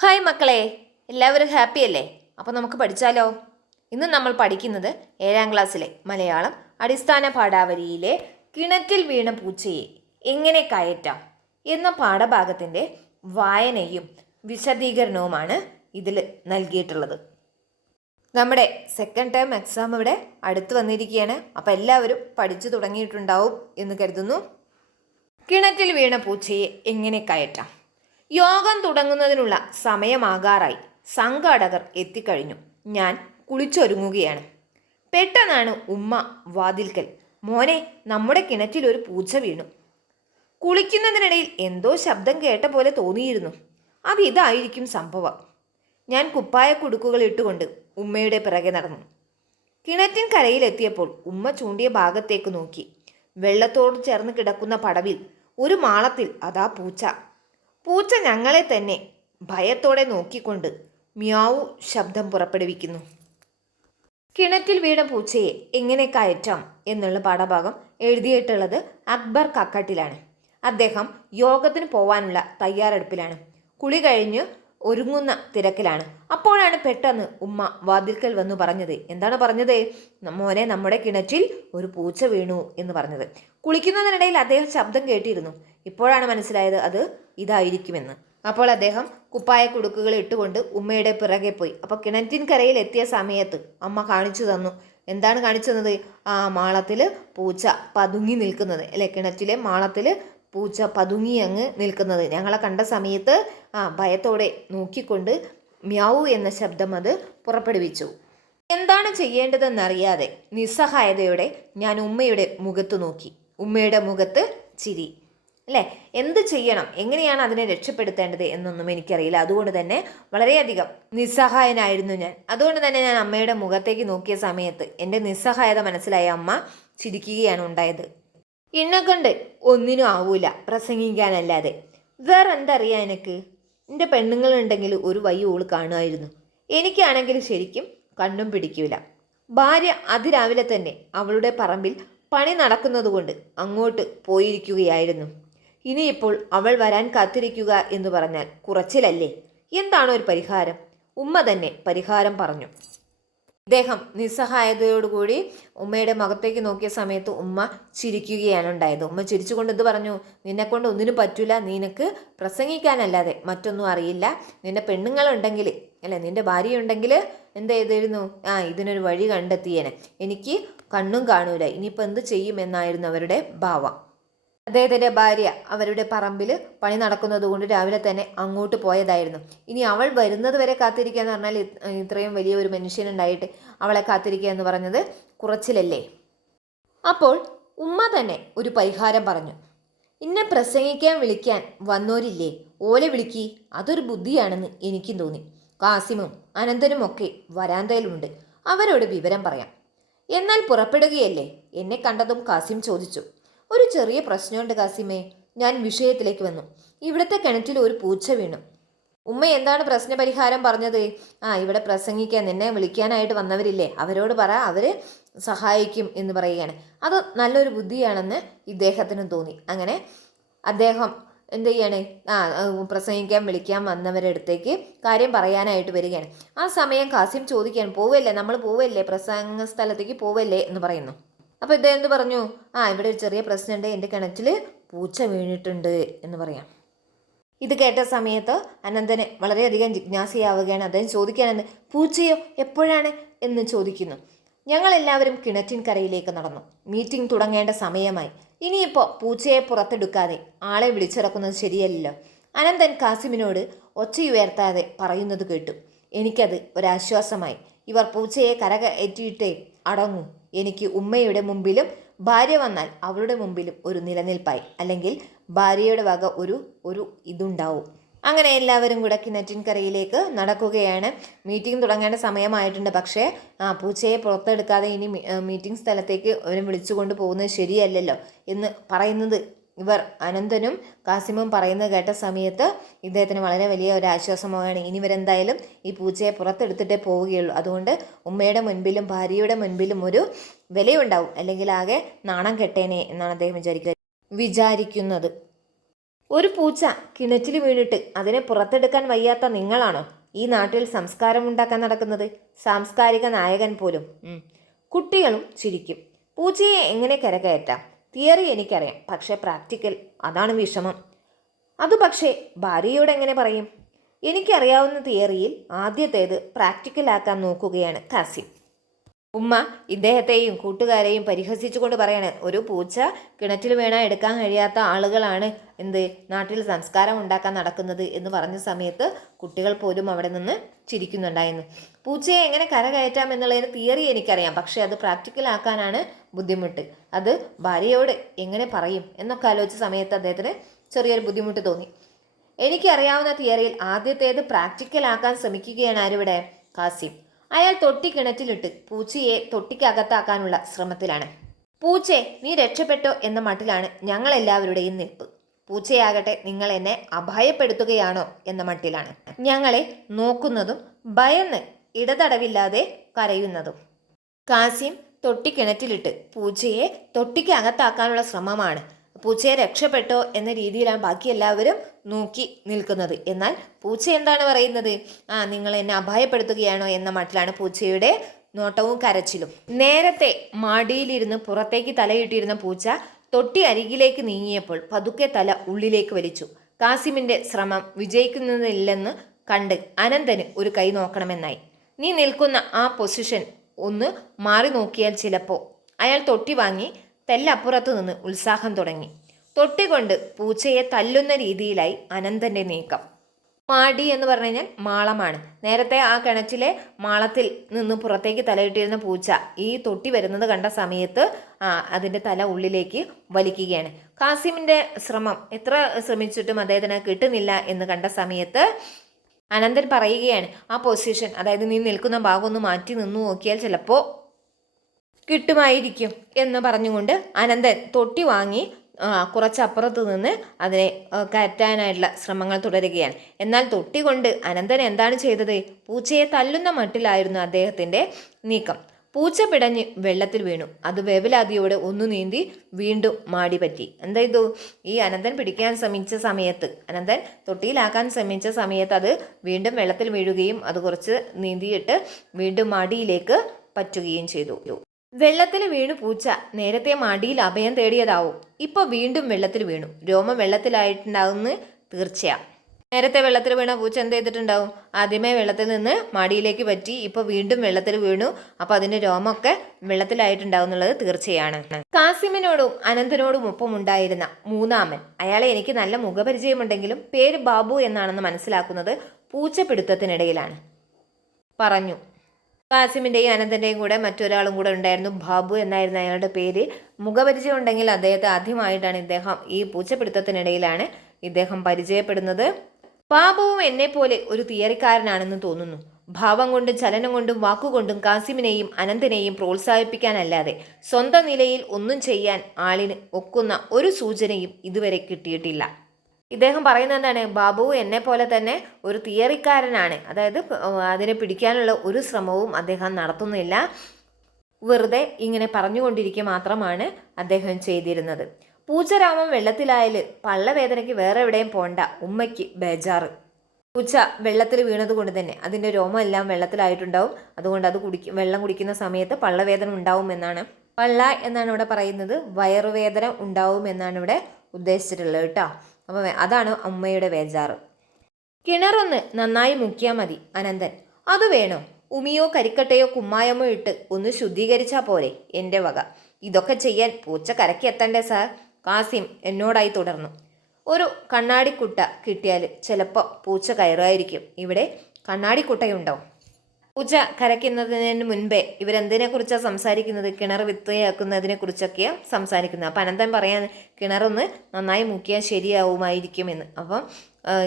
Hi മക്കളെ എല്ലാവരും happy അല്ലേ? അപ്പോൾ നമുക്ക് പഠിച്ചാലോ? ഇന്ന് നമ്മൾ പഠിക്കുന്നത് ഏഴാം ക്ലാസ്സിലെ മലയാളം അടിസ്ഥാന പാഠാവലിയിലെ കിണറ്റിൽ വീണ പൂച്ചയെ എങ്ങനെ കയറ്റാം എന്ന പാഠഭാഗത്തിന്റെ വായനയും വിശദീകരണവുമാണ് ഇതിൽ നൽകിയിട്ടുള്ളത്. നമ്മുടെ സെക്കൻഡ് ടേം എക്സാം ഇവിടെ അടുത്ത് വന്നിരിക്കുകയാണ്. അപ്പോൾ എല്ലാവരും പഠിച്ചു തുടങ്ങിയിട്ടുണ്ടാവും എന്ന് കരുതുന്നു. കിണറ്റിൽ വീണ പൂച്ചയെ എങ്ങനെ കയറ്റാം? യോഗം തുടങ്ങുന്നതിനുള്ള സമയമാകാറായി. സംഘാടകർ എത്തിക്കഴിഞ്ഞു. ഞാൻ കുളിച്ചൊരുങ്ങുകയാണ്. പെട്ടെന്നാണ് ഉമ്മ വാതിൽക്കൽ. മോനെ നമ്മുടെ കിണറ്റിൽ ഒരു പൂച്ച വീണു. കുളിക്കുന്നതിനിടയിൽ എന്തോ ശബ്ദം കേട്ട പോലെ തോന്നിയിരുന്നു. അത് ഇതായിരിക്കും സംഭവം. ഞാൻ കുപ്പായ കുടുക്കുകൾ ഇട്ടുകൊണ്ട് ഉമ്മയുടെ പിറകെ നടന്നു. കിണറ്റിൻ കരയിലെത്തിയപ്പോൾ ഉമ്മ ചൂണ്ടിയ ഭാഗത്തേക്ക് നോക്കി. വെള്ളത്തോട് ചേർന്ന് കിടക്കുന്ന പടവിൽ ഒരു മാളത്തിൽ അതാ പൂച്ച. പൂച്ച ഞങ്ങളെ തന്നെ ഭയത്തോടെ നോക്കിക്കൊണ്ട് മ്യാവു ശബ്ദം പുറപ്പെടുവിക്കുന്നു. കിണറ്റിൽ വീണ പൂച്ചയെ എങ്ങനെ കയറ്റാം എന്നുള്ള പാഠഭാഗം എഴുതിയിട്ടുള്ളത് അക്ബർ കക്കട്ടിലാണ്. അദ്ദേഹം യോഗത്തിന് പോവാനുള്ള തയ്യാറെടുപ്പിലാണ്. കുളി കഴിഞ്ഞ് ഒരുങ്ങുന്ന തിരക്കിലാണ്. അപ്പോഴാണ് പെട്ടെന്ന് ഉമ്മ വാതിൽക്കൽ വന്നു പറഞ്ഞത്. എന്താണ് പറഞ്ഞത്? മോനെ നമ്മുടെ കിണറ്റിൽ ഒരു പൂച്ച വീണു എന്ന് പറഞ്ഞത്. കുളിക്കുന്നതിനിടയിൽ അദ്ദേഹം ശബ്ദം കേട്ടിരുന്നു. ഇപ്പോഴാണ് മനസ്സിലായത് അത് ഇതായിരിക്കുമെന്ന്. അപ്പോൾ അദ്ദേഹം കുപ്പായ കുടുക്കുകൾ ഇട്ടുകൊണ്ട് ഉമ്മയുടെ പിറകെ പോയി. അപ്പോൾ കിണറ്റിൻ കരയിൽ എത്തിയ സമയത്ത് അമ്മ കാണിച്ചു തന്നു. എന്താണ് കാണിച്ചു തന്നത്? ആ മാളത്തിൽ പൂച്ച പതുങ്ങി നിൽക്കുന്നത്. അല്ലെ? കിണറ്റിലെ മാളത്തിൽ പൂച്ച പതുങ്ങി അങ്ങ് നിൽക്കുന്നത്. ഞങ്ങളെ കണ്ട സമയത്ത് ആ ഭയത്തോടെ നോക്കിക്കൊണ്ട് മ്യാവു എന്ന ശബ്ദം അത് പുറപ്പെടുവിച്ചു. എന്താണ് ചെയ്യേണ്ടതെന്നറിയാതെ നിസ്സഹായതയോടെ ഞാൻ ഉമ്മയുടെ മുഖത്ത് നോക്കി. ഉമ്മയുടെ മുഖത്ത് ചിരി. അല്ലേ? എന്ത് ചെയ്യണം? എങ്ങനെയാണ് അതിനെ രക്ഷപ്പെടുത്തേണ്ടത് എന്നൊന്നും എനിക്കറിയില്ല. അതുകൊണ്ട് തന്നെ വളരെയധികം നിസ്സഹായനായിരുന്നു ഞാൻ. അതുകൊണ്ട് തന്നെ ഞാൻ അമ്മയുടെ മുഖത്തേക്ക് നോക്കിയ സമയത്ത് എന്റെ നിസ്സഹായത മനസ്സിലായ. അമ്മ ചിരിക്കുകയാണ് ഉണ്ടായത്. ഇന്നെക്കൊണ്ട് ഒന്നിനും ആവൂല പ്രസംഗിക്കാനല്ലാതെ. വേറെ എന്തറിയാം എനിക്ക്? എന്റെ പെണ്ണുങ്ങളുണ്ടെങ്കിൽ ഒരു വയ്യ ഓൾ കാണുമായിരുന്നു. എനിക്കാണെങ്കിൽ ശരിക്കും കണ്ണും പിടിക്കൂല. ഭാര്യ അതിരാവിലെ തന്നെ അവളുടെ പറമ്പിൽ പണി നടക്കുന്നതുകൊണ്ട് അങ്ങോട്ട് പോയിരിക്കുകയായിരുന്നു. ഇനിയിപ്പോൾ അവൾ വരാൻ കാത്തിരിക്കുക എന്ന് പറഞ്ഞാൽ കുറച്ചിലല്ലേ? എന്താണ് ഒരു പരിഹാരം? ഉമ്മ തന്നെ പരിഹാരം പറഞ്ഞു. ഇദ്ദേഹം നിസ്സഹായതയോടുകൂടി ഉമ്മയുടെ മുഖത്തേക്ക് നോക്കിയ സമയത്ത് ഉമ്മ ചിരിക്കുകയാണ് ഉണ്ടായത്. ഉമ്മ ചിരിച്ചുകൊണ്ട് ഇത് പറഞ്ഞു? നിന്നെക്കൊണ്ട് ഒന്നിനും പറ്റില്ല നിനക്ക് പ്രസംഗിക്കാനല്ലാതെ മറ്റൊന്നും അറിയില്ല. നിന്റെ പെണ്ണുങ്ങളുണ്ടെങ്കിൽ അല്ലെ നിന്റെ ഭാര്യ ഉണ്ടെങ്കിൽ എന്ത് ചെയ്തിരുന്നു? ആ ഇതിനൊരു വഴി കണ്ടെത്തിയേനെ. എനിക്ക് കണ്ണും കാണൂല. ഇനിയിപ്പോൾ എന്ത് ചെയ്യുമെന്നായിരുന്നു അവരുടെ ഭാവം. അദ്ദേഹത്തിന്റെ ഭാര്യ അവരുടെ പറമ്പിൽ പണി നടക്കുന്നത് കൊണ്ട് രാവിലെ തന്നെ അങ്ങോട്ട് പോയതായിരുന്നു. ഇനി അവൾ വരുന്നത് വരെ കാത്തിരിക്കുക എന്ന് പറഞ്ഞാൽ ഇത്രയും വലിയ ഒരു മനുഷ്യനുണ്ടായിട്ട് അവളെ കാത്തിരിക്കുക എന്ന് പറഞ്ഞത് കുറച്ചിലല്ലേ? അപ്പോൾ ഉമ്മ തന്നെ ഒരു പരിഹാരം പറഞ്ഞു. ഇന്നെ പ്രസംഗിക്കാൻ വിളിക്കാൻ വന്നോരില്ലേ? ഓലെ വിളിക്കി. അതൊരു ബുദ്ധിയാണെന്ന് എനിക്കും തോന്നി. കാസിമും അനന്തനും ഒക്കെ വരാന്തയിലുണ്ട്. അവരോട് വിവരം പറയാം. എന്നാൽ പുറപ്പെടുകയല്ലേ? എന്നെ കണ്ടതും കാസിം ചോദിച്ചു. ഒരു ചെറിയ പ്രശ്നമുണ്ട് കാസിമേ. ഞാൻ വിഷയത്തിലേക്ക് വന്നു. ഇവിടുത്തെ കിണറ്റിൽ ഒരു പൂച്ച വീണു. ഉമ്മ എന്താണ് പ്രശ്നപരിഹാരം പറഞ്ഞത്? ആ ഇവിടെ പ്രസംഗിക്കാൻ നിന്നെ വിളിക്കാനായിട്ട് വന്നവരില്ലേ? അവരോട് പറ അവർ സഹായിക്കും എന്ന് പറയുകയാണ്. അത് നല്ലൊരു ബുദ്ധിയാണെന്ന് ഇദ്ദേഹത്തിന് തോന്നി. അങ്ങനെ അദ്ദേഹം എന്ത് ചെയ്യാണ്? ആ പ്രസംഗിക്കാൻ വിളിക്കാൻ വന്നവരുടെ അടുത്തേക്ക് കാര്യം പറയാനായിട്ട് വരികയാണ്. ആ സമയം കാസിം ചോദിക്കാൻ പോവല്ലേ? നമ്മൾ പോവല്ലേ? പ്രസംഗ സ്ഥലത്തേക്ക് പോവല്ലേ? എന്ന് പറയുന്നു. അപ്പോൾ ഇദ്ദേഹം പറഞ്ഞു? ആ ഇവിടെ ഒരു ചെറിയ പ്രശ്നമുണ്ട്. എന്റെ കിണറ്റിൽ പൂച്ച വീണിട്ടുണ്ട് എന്ന് പറയാം. ഇത് കേട്ട സമയത്ത് അനന്തന് വളരെയധികം ജിജ്ഞാസയാവുകയാണ്. അദ്ദേഹം ചോദിക്കാനെന്ന് പൂച്ചയോ എപ്പോഴാണ്? എന്ന് ചോദിക്കുന്നു. ഞങ്ങളെല്ലാവരും കിണറ്റിൻ കരയിലേക്ക് നടന്നു. മീറ്റിംഗ് തുടങ്ങേണ്ട സമയമായി. ഇനിയിപ്പോൾ പൂച്ചയെ പുറത്തെടുക്കാതെ ആളെ വിളിച്ചിറക്കുന്നത് ശരിയല്ലല്ലോ. അനന്തൻ കാസിമിനോട് ഒച്ചയുയർത്താതെ പറയുന്നത് കേട്ടു. എനിക്കത് ഒരാശ്വാസമായി. ഇവർ പൂച്ചയെ കരകയറ്റിയിട്ടേ അടങ്ങൂ. എനിക്ക് ഉമ്മയുടെ മുമ്പിലും ഭാര്യ വന്നാൽ അവളുടെ മുമ്പിലും ഒരു നിലനിൽപ്പായി. അല്ലെങ്കിൽ ഭാര്യയുടെ വക ഒരു ഒരു ഇതുണ്ടാവും. അങ്ങനെ എല്ലാവരും കൂടെ കിണറ്റിൻകരയിലേക്ക് നടക്കുകയാണ്. മീറ്റിംഗ് തുടങ്ങേണ്ട സമയമായിട്ടുണ്ട്. പക്ഷേ ആ പൂച്ചയെ പുറത്തെടുക്കാതെ ഇനി മീറ്റിംഗ് സ്ഥലത്തേക്ക് അവരും വിളിച്ചുകൊണ്ട് പോകുന്നത് ശരിയല്ലല്ലോ എന്ന് പറയുന്നത് ഇവർ അനന്തനും കാസിമും പറയുന്നത് കേട്ട സമയത്ത് ഇദ്ദേഹത്തിന് വളരെ വലിയ ഒരു ആശ്വാസമാണ് ഇനി ഇവരെന്തായാലും ഈ പൂച്ചയെ പുറത്തെടുത്തിട്ടേ പോവുകയുള്ളൂ. അതുകൊണ്ട് ഉമ്മയുടെ മുൻപിലും ഭാര്യയുടെ മുൻപിലും ഒരു വിലയുണ്ടാവും. അല്ലെങ്കിൽ ആകെ നാണം കെട്ടേനെ എന്നാണ് അദ്ദേഹം വിചാരിക്കുക വിചാരിക്കുന്നത്. ഒരു പൂച്ച കിണറ്റിൽ വീണിട്ട് അതിനെ പുറത്തെടുക്കാൻ വയ്യാത്ത നിങ്ങളാണോ ഈ നാട്ടിൽ സംസ്കാരം ഉണ്ടാക്കാൻ നടക്കുന്നത്? സാംസ്കാരിക നായകൻ പോലും. കുട്ടികളും ചിരിക്കും. പൂച്ചയെ എങ്ങനെ കരകയറ്റാം? തിയറി എനിക്കറിയാം. പക്ഷേ പ്രാക്ടിക്കൽ അതാണ് വിഷമം. അത് പക്ഷേ ഭാര്യയോട് എങ്ങനെ പറയും? എനിക്കറിയാവുന്ന തിയറിയിൽ ആദ്യത്തേത് പ്രാക്ടിക്കലാക്കാൻ നോക്കുകയാണ് കാസിം. ഉമ്മ ഇദ്ദേഹത്തെയും കൂട്ടുകാരെയും പരിഹസിച്ചുകൊണ്ട് പറയാണ് ഒരു പൂച്ച കിണറ്റിൽ വീണ എടുക്കാൻ കഴിയാത്ത ആളുകളാണ് എന്ത് നാട്ടിൽ സംസ്കാരം ഉണ്ടാക്കാൻ നടക്കുന്നത് എന്ന് പറഞ്ഞ സമയത്ത് കുട്ടികൾ പോലും അവിടെ നിന്ന് ചിരിക്കുന്നുണ്ടായിരുന്നു. പൂച്ചയെ എങ്ങനെ കരകയറ്റാം എന്നുള്ളതിന് തിയറി എനിക്കറിയാം. പക്ഷേ അത് പ്രാക്ടിക്കലാക്കാനാണ് ബുദ്ധിമുട്ട്. അത് ഭാര്യയോട് എങ്ങനെ പറയും എന്നൊക്കെ ആലോചിച്ച സമയത്ത് അദ്ദേഹത്തിന് ചെറിയൊരു ബുദ്ധിമുട്ട് തോന്നി. എനിക്കറിയാവുന്ന തിയറിയിൽ ആദ്യത്തേത് പ്രാക്ടിക്കൽ ആക്കാൻ ശ്രമിക്കുകയാണ് ആരിവിടെ? കാസിം. അയാൾ തൊട്ടി കിണറ്റിലിട്ട് പൂച്ചയെ തൊട്ടിക്കകത്താക്കാനുള്ള ശ്രമത്തിലാണ്. പൂച്ചെ നീ രക്ഷപ്പെട്ടോ എന്ന മട്ടിലാണ് ഞങ്ങളെല്ലാവരുടെയും നിൽപ്പ്. പൂച്ചയാകട്ടെ നിങ്ങൾ എന്നെ അഭയപ്പെടുത്തുകയാണോ എന്ന മട്ടിലാണ്. ഞങ്ങളെ നോക്കുന്നതും ഭയന്ന് ഇടതടവില്ലാതെ കരയുന്നതും. കാസിം തൊട്ടി കിണറ്റിലിട്ട് പൂച്ചയെ തൊട്ടിക്കകത്താക്കാനുള്ള ശ്രമമാണ്. പൂച്ചയെ രക്ഷപ്പെട്ടോ എന്ന രീതിയിലാണ് ബാക്കി എല്ലാവരും നോക്കി നിൽക്കുന്നത്. എന്നാൽ പൂച്ച എന്താണ് പറയുന്നത്? ആ നിങ്ങൾ എന്നെ അപായപ്പെടുത്തുകയാണോ എന്ന മട്ടിലാണ് പൂച്ചയുടെ നോട്ടവും കരച്ചിലും. നേരത്തെ മാടിയിലിരുന്ന് പുറത്തേക്ക് തലയിട്ടിരുന്ന പൂച്ച തൊട്ടി അരികിലേക്ക് നീങ്ങിയപ്പോൾ പതുക്കെ തല ഉള്ളിലേക്ക് വലിച്ചു. കാസിമിന്റെ ശ്രമം വിജയിക്കുന്നില്ലെന്ന് കണ്ട് അനന്തന് ഒരു കൈ നോക്കണമെന്നായി. നീ നിൽക്കുന്ന ആ പൊസിഷൻ ഒന്ന് മാറി നോക്കിയാൽ ചിലപ്പോൾ അയാൾ തൊട്ടി വാങ്ങി തെല്ലപ്പുറത്തു നിന്ന് ഉത്സാഹം തുടങ്ങി. തൊട്ടി കൊണ്ട് പൂച്ചയെ തല്ലുന്ന രീതിയിലായി അനന്തന്റെ നീക്കം. മാടി എന്ന് പറഞ്ഞു കഴിഞ്ഞാൽ മാളമാണ്. നേരത്തെ ആ കിണറ്റിലെ മാളത്തിൽ നിന്ന് പുറത്തേക്ക് തലയിട്ടിരുന്ന പൂച്ച ഈ തൊട്ടി വരുന്നത് കണ്ട സമയത്ത് അതിന്റെ തല ഉള്ളിലേക്ക് വലിക്കുകയാണ്. കാസിമിന്റെ ശ്രമം എത്ര ശ്രമിച്ചിട്ടും അദ്ദേഹത്തിന് കിട്ടുന്നില്ല എന്ന് കണ്ട സമയത്ത് അനന്തൻ പറയുകയാണ് ആ പൊസിഷൻ അതായത് നീ നിൽക്കുന്ന ഭാഗം ഒന്ന് മാറ്റി നിന്നു നോക്കിയാൽ ചിലപ്പോൾ കിട്ടുമായിരിക്കും എന്ന് പറഞ്ഞുകൊണ്ട് അനന്തൻ തൊട്ടി വാങ്ങി കുറച്ചപ്പുറത്ത് നിന്ന് അതിനെ കയറ്റാനായിട്ടുള്ള ശ്രമങ്ങൾ തുടരുകയാണ്. എന്നാൽ തൊട്ടി കൊണ്ട് അനന്തൻ എന്താണ് ചെയ്തത്? പൂച്ചയെ തല്ലുന്ന മട്ടിലായിരുന്നു അദ്ദേഹത്തിന്റെ നീക്കം. പൂച്ച പിടഞ്ഞ് വെള്ളത്തിൽ വീണു. അത് വേവലാതിയോടെ ഒന്നു നീന്തി വീണ്ടും മാടി പറ്റി. എന്താ ഇതു? ഈ അനന്തൻ പിടിക്കാൻ ശ്രമിച്ച സമയത്ത് അനന്തൻ തൊട്ടിയിലാക്കാൻ ശ്രമിച്ച സമയത്ത് അത് വീണ്ടും വെള്ളത്തിൽ വീഴുകയും അത് കുറച്ച് നീന്തിയിട്ട് വീണ്ടും മാടിയിലേക്ക് പറ്റുകയും ചെയ്തു. വെള്ളത്തിൽ വീണു പൂച്ച നേരത്തെ മാടിയിൽ അഭയം തേടിയതാവും. ഇപ്പോൾ വീണ്ടും വെള്ളത്തിൽ വീണു. രോമം വെള്ളത്തിലായിട്ടുണ്ടാവുമെന്ന് തീർച്ചയാ. നേരത്തെ വെള്ളത്തിൽ വീണ പൂച്ച എന്ത് ചെയ്തിട്ടുണ്ടാവും? ആദ്യമേ വെള്ളത്തിൽ നിന്ന് മടിയിലേക്ക് പറ്റി ഇപ്പോൾ വീണ്ടും വെള്ളത്തിൽ വീണു. അപ്പോൾ അതിന്റെ രോമൊക്കെ വെള്ളത്തിലായിട്ടുണ്ടാവും എന്നുള്ളത് തീർച്ചയാണ്. കാസിമിനോടും അനന്തനോടും ഒപ്പം ഉണ്ടായിരുന്ന മൂന്നാമൻ. അയാളെ എനിക്ക് നല്ല മുഖപരിചയമുണ്ടെങ്കിലും പേര് ബാബു എന്നാണെന്ന് മനസ്സിലാക്കുന്നത് പൂച്ചപിടുത്തത്തിനിടയിലാണ് പറഞ്ഞു. കാസിമിന്റെയും അനന്തന്റെയും കൂടെ മറ്റൊരാളും കൂടെ ഉണ്ടായിരുന്നു ബാബു എന്നായിരുന്നു അയാളുടെ പേര്. മുഖപരിചയം ഉണ്ടെങ്കിൽ അദ്ദേഹത്തെ ആദ്യമായിട്ടാണ് ഇദ്ദേഹം ഈ പൂച്ചപിടുത്തത്തിനിടയിലാണ് ഇദ്ദേഹം പരിചയപ്പെടുന്നത്. ബാബുവും എന്നെപ്പോലെ ഒരു തിയറിക്കാരനാണെന്ന് തോന്നുന്നു. ഭാവം കൊണ്ടും ചലനം കൊണ്ടും വാക്കുകൊണ്ടും കാസിമിനെയും അനന്തനെയും പ്രോത്സാഹിപ്പിക്കാനല്ലാതെ സ്വന്തം നിലയിൽ ഒന്നും ചെയ്യാൻ ആളിന് ഒക്കുന്ന ഒരു സൂചനയും ഇതുവരെ കിട്ടിയിട്ടില്ല. ഇദ്ദേഹം പറയുന്നത് എന്താണ്? ബാബു എന്നെ പോലെ തന്നെ ഒരു തിയറിക്കാരനാണ്. അതായത് അതിനെ പിടിക്കാനുള്ള ഒരു ശ്രമവും അദ്ദേഹം നടത്തുന്നില്ല. വെറുതെ ഇങ്ങനെ പറഞ്ഞുകൊണ്ടിരിക്കുക മാത്രമാണ് അദ്ദേഹം ചെയ്തിരുന്നത്. പൂച്ചരാമം വെള്ളത്തിലായാൽ പള്ളവേദനയ്ക്ക് വേറെ എവിടെയും പോണ്ട ഉമ്മയ്ക്ക് ബേജാറ്. പൂച്ച വെള്ളത്തിൽ വീണത് കൊണ്ട് തന്നെ അതിന്റെ രോമം എല്ലാം വെള്ളത്തിലായിട്ടുണ്ടാവും. അതുകൊണ്ട് അത് കുടിക്കും വെള്ളം കുടിക്കുന്ന സമയത്ത് പള്ളവേദന ഉണ്ടാവും എന്നാണ്. പള്ള എന്നാണ് ഇവിടെ പറയുന്നത്. വയറുവേദന ഉണ്ടാവും എന്നാണ് ഇവിടെ ഉദ്ദേശിച്ചിട്ടുള്ളത് കേട്ടോ. അപ്പം അതാണ് അമ്മയുടെ ബേജാറ്. കിണറൊന്ന് നന്നായി മുക്കിയാൽ മതി അനന്തൻ. അത് വേണോ? ഉമിയോ കരിക്കട്ടയോ കുമ്മായമോ ഇട്ട് ഒന്ന് ശുദ്ധീകരിച്ചാൽ പോരെ എന്റെ വക. ഇതൊക്കെ ചെയ്യാൻ പൂച്ച കരക്കെത്തണ്ടേ സാർ? കാസിം എന്നോടായി തുടർന്നു. ഒരു കണ്ണാടിക്കുട്ട കിട്ടിയാൽ ചിലപ്പോൾ പൂച്ച കയറുമായിരിക്കും. ഇവിടെ കണ്ണാടിക്കുട്ടയുണ്ടോ? പൂച്ച കരയ്ക്കുന്നതിന് മുൻപേ ഇവരെന്തിനെക്കുറിച്ചാണ് സംസാരിക്കുന്നത്? കിണർ വിത്തയാക്കുന്നതിനെ കുറിച്ചൊക്കെയാണ് സംസാരിക്കുന്നത്. അപ്പം അനന്തൻ പറയാൻ കിണറൊന്ന് നന്നായി മുക്കിയാൽ ശരിയാവുമായിരിക്കുമെന്ന്. അപ്പം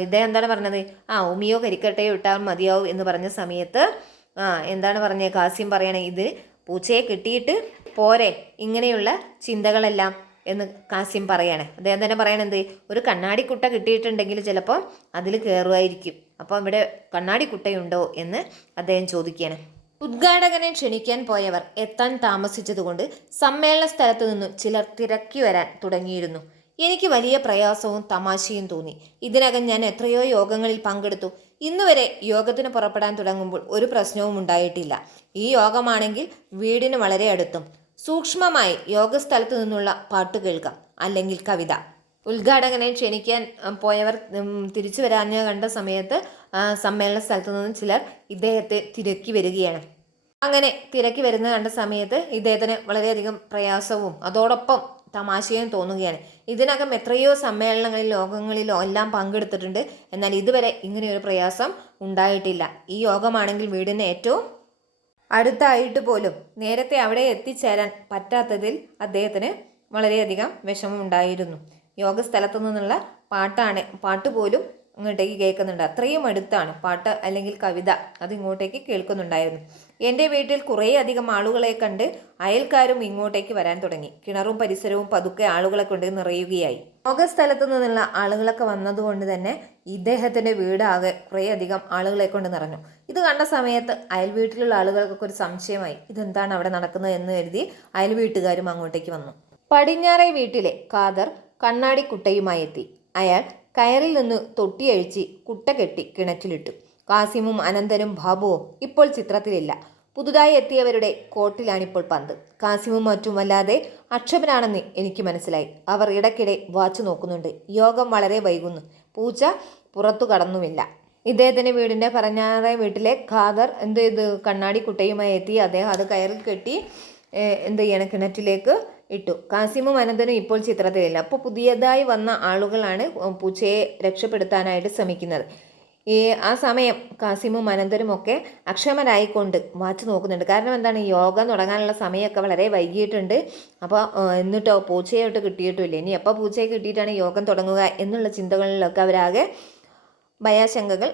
ഇദ്ദേഹം എന്താണ് പറഞ്ഞത്? ആ ഉമിയോ കരിക്കട്ടയോ ഇട്ടാൽ മതിയാവും എന്ന് പറഞ്ഞ സമയത്ത് ആ എന്താണ് പറഞ്ഞത്? കാസ്യം പറയണേ ഇത് പൂച്ചയെ കിട്ടിയിട്ട് പോരെ ഇങ്ങനെയുള്ള ചിന്തകളെല്ലാം എന്ന് കാസ്യം പറയാണ്. അദ്ദേഹം തന്നെ പറയണെന്ത് ഒരു കണ്ണാടിക്കുട്ട കിട്ടിയിട്ടുണ്ടെങ്കിൽ ചിലപ്പോൾ അതിൽ കയറുമായിരിക്കും. അപ്പോൾ ഇവിടെ കണ്ണാടിക്കുട്ടയുണ്ടോ എന്ന് അദ്ദേഹം ചോദിക്കുകയാണ്. ഉദ്ഘാടകനെ ക്ഷണിക്കാൻ പോയവർ എത്താൻ താമസിച്ചതുകൊണ്ട് സമ്മേളന സ്ഥലത്തു നിന്നും ചിലർ തിരക്കി വരാൻ തുടങ്ങിയിരുന്നു. എനിക്ക് വലിയ പ്രയാസവും തമാശയും തോന്നി. ഇതിനകം ഞാൻ എത്രയോ യോഗങ്ങളിൽ പങ്കെടുത്തു. ഇന്നുവരെ യോഗത്തിന് പുറപ്പെടാൻ തുടങ്ങുമ്പോൾ ഒരു പ്രശ്നവും ഉണ്ടായിട്ടില്ല. ഈ യോഗമാണെങ്കിൽ വീടിന് വളരെ അടുത്തും സൂക്ഷ്മമായി യോഗസ്ഥലത്ത് നിന്നുള്ള പാട്ട് കേൾക്കാം. അല്ലെങ്കിൽ കവിത. ഉദ്ഘാടകനെ ക്ഷണിക്കാൻ പോയവർ തിരിച്ചു വരാഞ്ഞ കണ്ട സമയത്ത് സമ്മേളന സ്ഥലത്തു നിന്ന് ചിലർ ഇദ്ദേഹത്തെ തിരക്കി വരികയാണ്. അങ്ങനെ തിരക്കി വരുന്ന കണ്ട സമയത്ത് ഇദ്ദേഹത്തിന് വളരെയധികം പ്രയാസവും അതോടൊപ്പം തമാശയും തോന്നുകയാണ്. ഇതിനകം എത്രയോ സമ്മേളനങ്ങളിൽ ലോകങ്ങളിലോ എല്ലാം പങ്കെടുത്തിട്ടുണ്ട്. എന്നാൽ ഇതുവരെ ഇങ്ങനെയൊരു പ്രയാസം ഉണ്ടായിട്ടില്ല. ഈ യോഗമാണെങ്കിൽ വീടിന് ഏറ്റവും അടുത്തായിട്ട് പോലും നേരത്തെ അവിടെ എത്തിച്ചേരാൻ പറ്റാത്തതിൽ അദ്ദേഹത്തിന് വളരെയധികം വിഷമമുണ്ടായിരുന്നു. യോഗ സ്ഥലത്തു നിന്നുള്ള പാട്ടാണ് പാട്ട് പോലും ഇങ്ങോട്ടേക്ക് കേൾക്കുന്നുണ്ട്. അത്രയും അടുത്താണ്. പാട്ട് അല്ലെങ്കിൽ കവിത അത് ഇങ്ങോട്ടേക്ക് കേൾക്കുന്നുണ്ടായിരുന്നു. എന്റെ വീട്ടിൽ കുറേ അധികം ആളുകളെ കണ്ട് അയൽക്കാരും ഇങ്ങോട്ടേക്ക് വരാൻ തുടങ്ങി. കിണറും പരിസരവും പതുക്കെ ആളുകളെ കൊണ്ട് നിറയുകയായി. യോഗ സ്ഥലത്തു നിന്നുള്ള ആളുകളൊക്കെ വന്നതുകൊണ്ട് തന്നെ ഇദ്ദേഹത്തിന്റെ വീടാകെ കുറേ അധികം ആളുകളെ കൊണ്ട് നിറഞ്ഞു. ഇത് കണ്ട സമയത്ത് അയൽ വീട്ടിലുള്ള ആളുകൾക്കൊക്കെ ഒരു സംശയമായി. ഇതെന്താണ് അവിടെ നടക്കുന്നത് എന്ന് കരുതി അയൽ വീട്ടുകാരും അങ്ങോട്ടേക്ക് വന്നു. പടിഞ്ഞാറെ വീട്ടിലെ ഖാദർ കണ്ണാടി കുട്ടയുമായി എത്തി. അയാൾ കയറിൽ നിന്ന് തൊട്ടിയഴിച്ച് കുട്ട കെട്ടി കിണറ്റിലിട്ടു. കാസിമും അനന്തനും ബാബുവും ഇപ്പോൾ ചിത്രത്തിലില്ല. പുതുതായി എത്തിയവരുടെ കോട്ടിലാണിപ്പോൾ പന്ത്. കാസിമും മറ്റും വല്ലാതെ അക്ഷമനാണെന്ന് എനിക്ക് മനസ്സിലായി. അവർ ഇടയ്ക്കിടെ വാച്ച് നോക്കുന്നുണ്ട്. യോഗം വളരെ വൈകുന്നു. പൂച്ച പുറത്തു കടന്നുമില്ല. ഇദ്ദേഹത്തിന്റെ വീടിന്റെ പറഞ്ഞാറേ വീട്ടിലെ ഖാദർ എന്ത് ചെയ്ത് കണ്ണാടി കുട്ടയുമായി എത്തി അദ്ദേഹം അത് കയറി കെട്ടി എന്ത് ചെയ്യണം കിണറ്റിലേക്ക് ഇട്ടു. കാസിമും അനന്തനും ഇപ്പോൾ ചിത്രത്തിലില്ല. അപ്പോൾ പുതിയതായി വന്ന ആളുകളാണ് പൂച്ചയെ രക്ഷപ്പെടുത്താനായിട്ട് ശ്രമിക്കുന്നത്. ഈ ആ സമയം കാസിമും അനന്തരും ഒക്കെ അക്ഷമരായിക്കൊണ്ട് വാച്ച് നോക്കുന്നുണ്ട്. കാരണം എന്താണ്? യോഗ തുടങ്ങാനുള്ള സമയമൊക്കെ വളരെ വൈകിയിട്ടുണ്ട്. അപ്പോൾ എന്നിട്ടോ പൂച്ചയായിട്ട് കിട്ടിയിട്ടില്ല ഇനി എപ്പോൾ പൂച്ചയെ കിട്ടിയിട്ടാണ് യോഗം തുടങ്ങുക എന്നുള്ള ചിന്തകളിലൊക്കെ അവരാകെ ഭയാശങ്കകൾ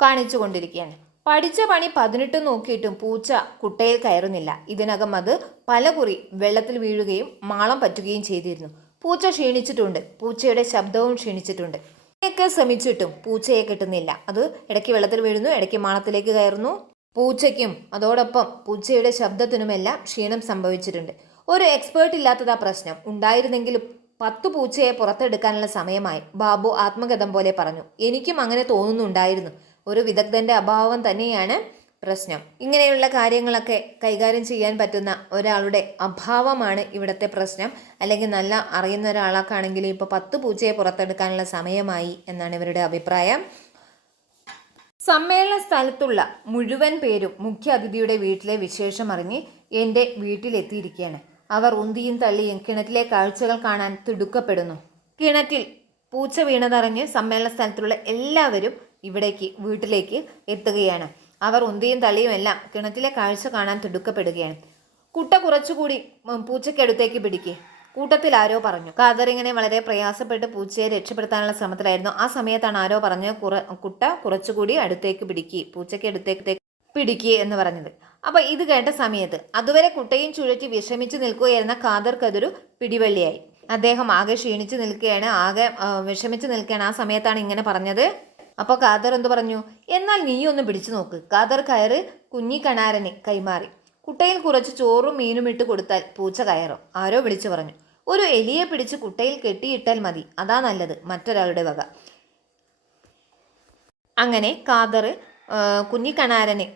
കാണിച്ചു കൊണ്ടിരിക്കുകയാണ് പഠിച്ച പണി പതിനെട്ട് നോക്കിയിട്ടും പൂച്ച കുട്ടയിൽ കയറുന്നില്ല. ഇതിനകം അത് പലകുറി വെള്ളത്തിൽ വീഴുകയും മാളം പറ്റുകയും ചെയ്തിരുന്നു. പൂച്ച ക്ഷീണിച്ചിട്ടുണ്ട്. പൂച്ചയുടെ ശബ്ദവും ക്ഷീണിച്ചിട്ടുണ്ട്. ഒക്കെ ശ്രമിച്ചിട്ടും പൂച്ചയെ കിട്ടുന്നില്ല. അത് ഇടയ്ക്ക് വെള്ളത്തിൽ വീഴുന്നു ഇടയ്ക്ക് മാളത്തിലേക്ക് കയറുന്നു. പൂച്ചയ്ക്കും അതോടൊപ്പം പൂച്ചയുടെ ശബ്ദത്തിനുമെല്ലാം ക്ഷീണം സംഭവിച്ചിട്ടുണ്ട്. ഒരു എക്സ്പേർട്ട് ഇല്ലാത്തതാ പ്രശ്നം. ഉണ്ടായിരുന്നെങ്കിലും പത്ത് പൂച്ചയെ പുറത്തെടുക്കാനുള്ള സമയമായി. ബാബു ആത്മഗതം പോലെ പറഞ്ഞു. എനിക്കും അങ്ങനെ തോന്നുന്നുണ്ടായിരുന്നു. ഒരു വിദഗ്ധന്റെ അഭാവം തന്നെയാണ് പ്രശ്നം. ഇങ്ങനെയുള്ള കാര്യങ്ങളൊക്കെ കൈകാര്യം ചെയ്യാൻ പറ്റുന്ന ഒരാളുടെ അഭാവമാണ് ഇവിടുത്തെ പ്രശ്നം. അല്ലെങ്കിൽ നല്ല അറിയുന്ന ഒരാളൊക്കെയാണെങ്കിൽ ഇപ്പോൾ പത്ത് പൂച്ചയെ പുറത്തെടുക്കാനുള്ള സമയമായി എന്നാണ് ഇവരുടെ അഭിപ്രായം. സമ്മേളന സ്ഥലത്തുള്ള മുഴുവൻ പേരും മുഖ്യ അതിഥിയുടെ വീട്ടിലെ വിശേഷം അറിഞ്ഞ് എന്റെ വീട്ടിലെത്തിയിരിക്കുകയാണ്. അവർ ഉന്തിയും തള്ളിയും കിണറ്റിലെ കാഴ്ചകൾ കാണാൻ തിടുക്കപ്പെടുന്നു. കിണറ്റിൽ പൂച്ച വീണതറിഞ്ഞ് സമ്മേളന സ്ഥലത്തുള്ള എല്ലാവരും ഇവിടേക്ക് വീട്ടിലേക്ക് എത്തുകയാണ്. അവർ ഉന്തിയും തള്ളിയും എല്ലാം കിണറ്റിലെ കാഴ്ച കാണാൻ തിടുക്കപ്പെടുകയാണ്. കുട്ട കുറച്ചുകൂടി പൂച്ചക്കടുത്തേക്ക് പിടിക്കേ. കൂട്ടത്തിൽ ആരോ പറഞ്ഞു. കാദർ ഇങ്ങനെ വളരെ പ്രയാസപ്പെട്ട് പൂച്ചയെ രക്ഷപ്പെടുത്താനുള്ള ശ്രമത്തിലായിരുന്നു. ആ സമയത്താണ് ആരോ പറഞ്ഞ് കുറ കുട്ട കുറച്ചുകൂടി അടുത്തേക്ക് പിടിക്കി പൂച്ചയ്ക്ക് അടുത്തേക്ക് എന്ന് പറഞ്ഞത്. അപ്പൊ ഇത് കേട്ട സമയത്ത് അതുവരെ കുട്ടയും ചുഴറ്റി വിഷമിച്ച് നിൽക്കുകയായിരുന്ന ഖാദർക്കതൊരു പിടിവള്ളിയായി. അദ്ദേഹം ആകെ ക്ഷീണിച്ച് നിൽക്കുകയാണ് ആകെ വിഷമിച്ച് നിൽക്കുകയാണ്. ആ സമയത്താണ് ഇങ്ങനെ പറഞ്ഞത് അപ്പോൾ ഖാദർ എന്ത് പറഞ്ഞു? എന്നാൽ നീയൊന്ന് പിടിച്ചു നോക്ക്. ഖാദർ കയറ് കുഞ്ഞി കണാരനെ കൈമാറി. കുട്ടയിൽ കുറച്ച് ചോറും മീനും ഇട്ട് കൊടുത്താൽ പൂച്ച കയറും. ആരോ വിളിച്ചു പറഞ്ഞു. ഒരു എലിയെ പിടിച്ച് കുട്ടയിൽ കെട്ടിയിട്ടാൽ മതി. അതാ നല്ലത്. മറ്റൊരാളുടെ വക. അങ്ങനെ കാതർ കുഞ്ഞിക്കണാരന്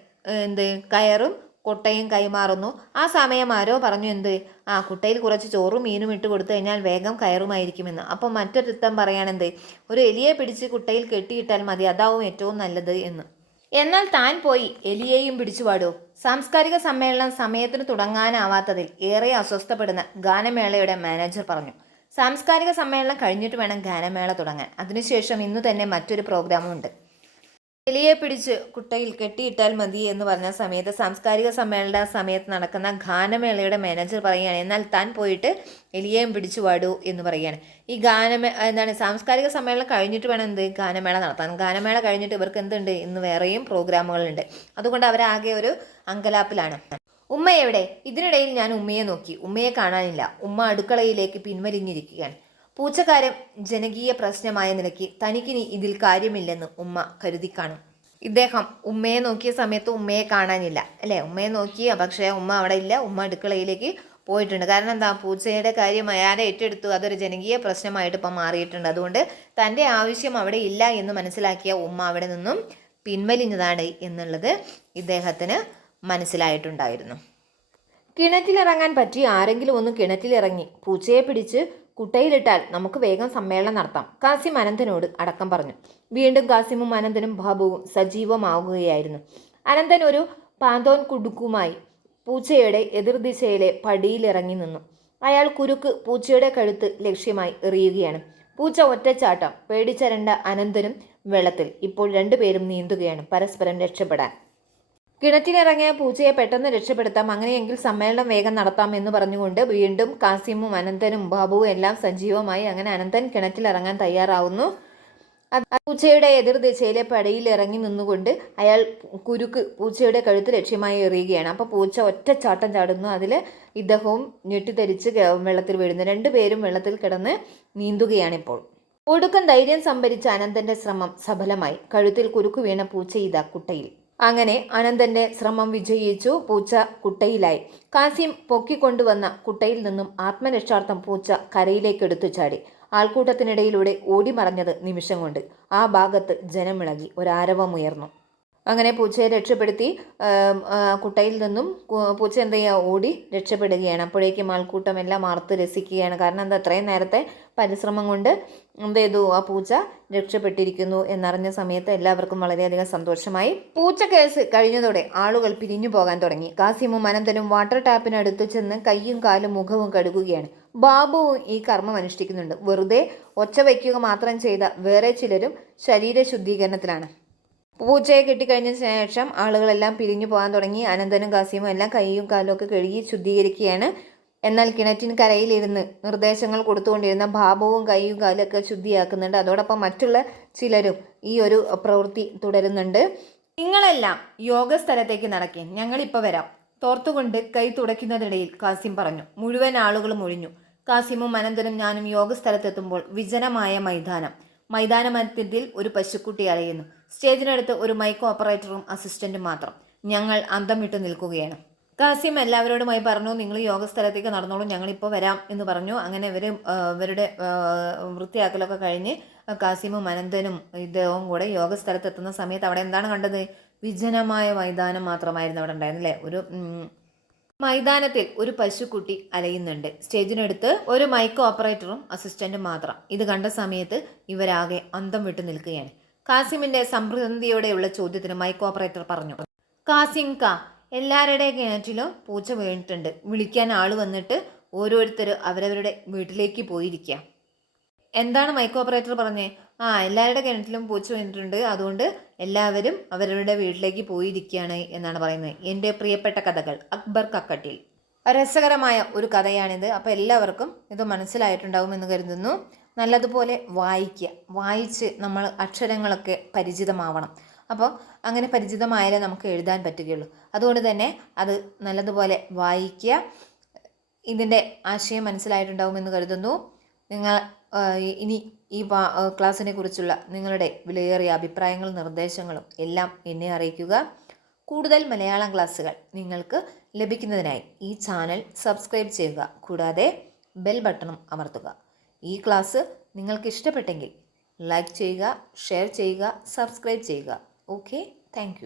എന്ത് കയറും കൊട്ടയും കൈമാറുന്നു. ആ സമയം ആരോ പറഞ്ഞു എന്ത്? ആ കുട്ടയിൽ കുറച്ച് ചോറും മീനും ഇട്ട് കൊടുത്തു കഴിഞ്ഞാൽ വേഗം കയറുമായിരിക്കുമെന്ന്. അപ്പോൾ മറ്റൊരുത്തം പറയാണെന്ത് ഒരു എലിയെ പിടിച്ച് കുട്ടയിൽ കെട്ടിയിട്ടാൽ മതി. അതാവും ഏറ്റവും നല്ലത് എന്ന്. എന്നാൽ താൻ പോയി എലിയെയും പിടിച്ചു പാടൂ. സാംസ്കാരിക സമ്മേളനം സമയത്തിന് തുടങ്ങാനാവാത്തതിൽ ഏറെ അസ്വസ്ഥപ്പെടുന്ന ഗാനമേളയുടെ മാനേജർ പറഞ്ഞു. സാംസ്കാരിക സമ്മേളനം കഴിഞ്ഞിട്ട് വേണം ഗാനമേള തുടങ്ങാൻ. അതിനുശേഷം ഇന്നു തന്നെ മറ്റൊരു പ്രോഗ്രാമും ഉണ്ട്. എലിയെ പിടിച്ച് കുട്ടയിൽ കെട്ടിയിട്ടാൽ മതി എന്ന് പറഞ്ഞ സമയത്ത് സാംസ്കാരിക സമ്മേളന സമയത്ത് നടക്കുന്ന ഗാനമേളയുടെ മാനേജർ പറയുകയാണ് എന്നാൽ താൻ പോയിട്ട് എലിയേയും പിടിച്ചു പാടൂ എന്ന് പറയുകയാണ്. ഈ ഗാനമേ എന്താണ് സാംസ്കാരിക സമ്മേളനം കഴിഞ്ഞിട്ട് വേണം എന്ത് ഗാനമേള നടത്താൻ? ഗാനമേള കഴിഞ്ഞിട്ട് ഇവർക്ക് എന്തുണ്ട്? ഇന്ന് വേറെയും പ്രോഗ്രാമുകളുണ്ട്. അതുകൊണ്ട് അവരാകെ ഒരു അങ്കലാപ്പിലാണ്. ഉമ്മ എവിടെ? ഇതിനിടയിൽ ഞാൻ ഉമ്മയെ നോക്കി. ഉമ്മയെ കാണാനില്ല. ഉമ്മ അടുക്കളയിലേക്ക് പിൻവലിഞ്ഞിരിക്കുകയാണ്. പൂച്ചക്കാരം ജനകീയ പ്രശ്നമായ നിലയ്ക്ക് തനിക്കിനി ഇതിൽ കാര്യമില്ലെന്ന് ഉമ്മ കരുതി കാണും ഇദ്ദേഹം ഉമ്മയെ നോക്കിയ സമയത്ത് ഉമ്മയെ കാണാനില്ല അല്ലേ? ഉമ്മയെ നോക്കി പക്ഷേ ഉമ്മ അവിടെ ഇല്ല. ഉമ്മ അടുക്കളയിലേക്ക് പോയിട്ടുണ്ട്. കാരണം എന്താ? പൂച്ചയുടെ കാര്യം അയാളെ ഏറ്റെടുത്തു. അതൊരു ജനകീയ പ്രശ്നമായിട്ട് ഇപ്പം മാറിയിട്ടുണ്ട്. അതുകൊണ്ട് തന്റെ ആവശ്യം അവിടെ ഇല്ല എന്ന് മനസ്സിലാക്കിയ ഉമ്മ അവിടെ നിന്നും പിൻവലിഞ്ഞതാണ് എന്നുള്ളത് ഇദ്ദേഹത്തിന് മനസ്സിലായിട്ടുണ്ടായിരുന്നു. കിണറ്റിലിറങ്ങാൻ പറ്റി. ആരെങ്കിലും ഒന്ന് കിണറ്റിലിറങ്ങി. പൂച്ചയെ പിടിച്ച് കുട്ടയിലിട്ടാൽ നമുക്ക് വേഗം സമ്മേളനം നടത്താം. കാസിം അനന്തനോട് അടക്കം പറഞ്ഞു. വീണ്ടും കാസിമും അനന്തനും ബാബുവും സജീവമാവുകയായിരുന്നു. അനന്തൻ ഒരു പാന്തോൻ കുടുക്കുമായി പൂച്ചയുടെ എതിർദിശയിലെ പടിയിലിറങ്ങി നിന്നു. അയാൾ കുരുക്ക് പൂച്ചയുടെ കഴുത്ത് ലക്ഷ്യമായി എറിയുകയാണ്. പൂച്ച ഒറ്റച്ചാട്ടം പേടിച്ചരണ്ട അനന്തനും വെള്ളത്തിൽ ഇപ്പോൾ രണ്ടുപേരും നീന്തുകയാണ്. പരസ്പരം രക്ഷപ്പെടാൻ. കിണറ്റിലിറങ്ങിയ പൂച്ചയെ പെട്ടെന്ന് രക്ഷപ്പെടുത്താം. അങ്ങനെയെങ്കിൽ സമ്മേളനം വേഗം നടത്താം എന്ന് പറഞ്ഞുകൊണ്ട് വീണ്ടും കാസിമും അനന്തനും ബാബുവും എല്ലാം സജീവമായി അങ്ങനെ അനന്തൻ കിണറ്റിലിറങ്ങാൻ തയ്യാറാവുന്നു. പൂച്ചയുടെ എതിർ ദിശയിലെ പടിയിൽ ഇറങ്ങി നിന്നുകൊണ്ട് അയാൾ കുരുക്ക് പൂച്ചയുടെ കഴുത്ത് ലക്ഷ്യമായി എറിയുകയാണ്. അപ്പോൾ പൂച്ച ഒറ്റച്ചാട്ടം ചാടുന്നു. അതിൽ ഇദ്ദേഹവും ഞെട്ടിത്തെരിച്ച് വെള്ളത്തിൽ വീഴുന്നു. രണ്ടുപേരും വെള്ളത്തിൽ കിടന്ന് നീന്തുകയാണിപ്പോൾ ഒടുക്കം ധൈര്യം സംഭരിച്ച അനന്തന്റെ ശ്രമം സഫലമായി. കഴുത്തിൽ കുരുക്ക് വീണ പൂച്ച ഇതാ കുട്ടയിൽ. അങ്ങനെ അനന്തന്റെ ശ്രമം വിജയിച്ചു പൂച്ച കുട്ടയിലായി. കാസിം പൊക്കിക്കൊണ്ടുവന്ന കുട്ടയിൽ നിന്നും ആത്മരക്ഷാർത്ഥം പൂച്ച കരയിലേക്ക് എടുത്തു ചാടി. ആൾക്കൂട്ടത്തിനിടയിലൂടെ ഓടിമറഞ്ഞത് നിമിഷം കൊണ്ട്. ആ ഭാഗത്ത് ജനമിളകി ഒരാരവമുയർന്നു. അങ്ങനെ പൂച്ചയെ രക്ഷപ്പെടുത്തി കുട്ടയിൽ നിന്നും പൂച്ച എന്ത് ചെയ്യുക ഓടി രക്ഷപ്പെടുകയാണ്. അപ്പോഴേക്കും ആൾക്കൂട്ടം എല്ലാം ആർത്ത് രസിക്കുകയാണ്. കാരണം എന്താ അത്രയും നേരത്തെ പരിശ്രമം കൊണ്ട് എന്ത് ചെയ്തു? ആ പൂച്ച രക്ഷപ്പെട്ടിരിക്കുന്നു എന്നറിഞ്ഞ സമയത്ത് എല്ലാവർക്കും വളരെയധികം സന്തോഷമായി. പൂച്ച കേസ് കഴിഞ്ഞതോടെ ആളുകൾ പിരിഞ്ഞു പോകാൻ തുടങ്ങി. കാസിമും അനന്തനും വാട്ടർ ടാപ്പിനടുത്ത് ചെന്ന് കയ്യും കാലും മുഖവും കഴുകുകയാണ്. ബാബുവും ഈ കർമ്മം അനുഷ്ഠിക്കുന്നുണ്ട്. വെറുതെ ഒച്ച വയ്ക്കുക മാത്രം ചെയ്ത വേറെ ചിലരും ശരീര ശുദ്ധീകരണത്തിലാണ് പൂച്ചയെ കിട്ടിക്കഴിഞ്ഞ ശേഷം ആളുകളെല്ലാം പിരിഞ്ഞു പോകാൻ തുടങ്ങി. അനന്തനും കാസിമും എല്ലാം കൈയും കാലും ഒക്കെ കഴുകി ശുദ്ധീകരിക്കുകയാണ്. എന്നാൽ കിണറ്റിൻകരയിലിരുന്ന് നിർദ്ദേശങ്ങൾ കൊടുത്തുകൊണ്ടിരുന്ന ബാബുവും കൈയും കാലും ഒക്കെ ശുദ്ധിയാക്കുന്നുണ്ട്. അതോടൊപ്പം മറ്റുള്ള ചിലരും ഈ ഒരു പ്രവൃത്തി തുടരുന്നുണ്ട്. നിങ്ങളെല്ലാം യോഗ സ്ഥലത്തേക്ക് നടക്കേ. ഞങ്ങളിപ്പോൾ വരാം. തോർത്തുകൊണ്ട് കൈ തുടയ്ക്കുന്നതിനിടയിൽ കാസിം പറഞ്ഞു. മുഴുവൻ ആളുകളും ഒഴിഞ്ഞു. കാസിമും അനന്തനും ഞാനും യോഗ സ്ഥലത്തെത്തുമ്പോൾ വിജനമായ മൈതാനം. മൈതാന മധ്യത്തിൽ ഒരു പശുക്കുട്ടി അലയുന്നു. സ്റ്റേജിനടുത്ത് ഒരു മൈക്ക് ഓപ്പറേറ്ററും അസിസ്റ്റന്റും മാത്രം. ഞങ്ങൾ അന്തം വിട്ടു നിൽക്കുകയാണ്. കാസിം എല്ലാവരോടുമായി പറഞ്ഞു നിങ്ങൾ യോഗ സ്ഥലത്തേക്ക് നടന്നോളൂ ഞങ്ങളിപ്പോൾ വരാം എന്ന് പറഞ്ഞു. അങ്ങനെ ഇവർ ഇവരുടെ വൃത്തിയാക്കലൊക്കെ കഴിഞ്ഞ് കാസിമും അനന്തനും ഇദ്ദേഹവും കൂടെ യോഗ സ്ഥലത്തെത്തുന്ന സമയത്ത് അവിടെ എന്താണ് കണ്ടത്? വിജനമായ മൈതാനം മാത്രമായിരുന്നു അവിടെ ഉണ്ടായിരുന്നില്ലേ ഒരു മൈതാനത്തിൽ ഒരു പശുക്കുട്ടി അലയുന്നുണ്ട്. സ്റ്റേജിനടുത്ത് ഒരു മൈക്ക് ഓപ്പറേറ്ററും അസിസ്റ്റന്റും മാത്രം. ഇത് കണ്ട സമയത്ത് ഇവരാകെ അന്തം വിട്ടു നിൽക്കുകയാണ്. കാസിമിന്റെ സംതൃപ്തിയോടെയുള്ള ചോദ്യത്തിന് മൈക്ക് ഓപ്പറേറ്റർ പറഞ്ഞു. കാസിം കാ എല്ലാവരുടെ കിണറ്റിലും പൂച്ച വീണിട്ടുണ്ട്. വിളിക്കാൻ ആൾ വന്നിട്ട് ഓരോരുത്തർ അവരവരുടെ വീട്ടിലേക്ക് പോയിരിക്കുക എന്താണ് മൈക്ക് ഓപ്പറേറ്റർ പറഞ്ഞേ? ആ എല്ലാവരുടെ കിണറ്റിലും പൂച്ച വന്നിട്ടുണ്ട് അതുകൊണ്ട് എല്ലാവരും അവരവരുടെ വീട്ടിലേക്ക് പോയിരിക്കുകയാണ് എന്നാണ് പറയുന്നത്. എന്റെ പ്രിയപ്പെട്ട കഥകൾ അക്ബർ കക്കട്ടിൽ. രസകരമായ ഒരു കഥയാണിത്. അപ്പോൾ എല്ലാവർക്കും ഇത് മനസ്സിലായിട്ടുണ്ടാവും എന്ന് കരുതുന്നു. നല്ലതുപോലെ വായിക്കുക. വായിച്ച് നമ്മൾ അക്ഷരങ്ങളൊക്കെ പരിചിതമാവണം. അപ്പോൾ അങ്ങനെ പരിചിതമായാലേ നമുക്ക് എഴുതാൻ പറ്റുകയുള്ളൂ. അതുകൊണ്ട് തന്നെ അത് നല്ലതുപോലെ വായിക്കുക. ഇതിന്റെ ആശയം മനസ്സിലായിട്ടുണ്ടാവുമെന്ന് കരുതുന്നു. നിങ്ങൾ ഇനി ഈ ക്ലാസ്സിനെ കുറിച്ചുള്ള നിങ്ങളുടെ വിലയേറിയ അഭിപ്രായങ്ങളും നിർദ്ദേശങ്ങളും എല്ലാം എന്നെ അറിയിക്കുക. കൂടുതൽ മലയാളം ക്ലാസ്സുകൾ നിങ്ങൾക്ക് ലഭിക്കുന്നതിനായി ഈ ചാനൽ സബ്സ്ക്രൈബ് ചെയ്യുക. കൂടാതെ ബെൽ ബട്ടണും അമർത്തുക. ഈ ക്ലാസ് നിങ്ങൾക്ക് ഇഷ്ടപ്പെട്ടെങ്കിൽ ലൈക്ക് ചെയ്യുക ഷെയർ ചെയ്യുക സബ്സ്ക്രൈബ് ചെയ്യുക. Okay thank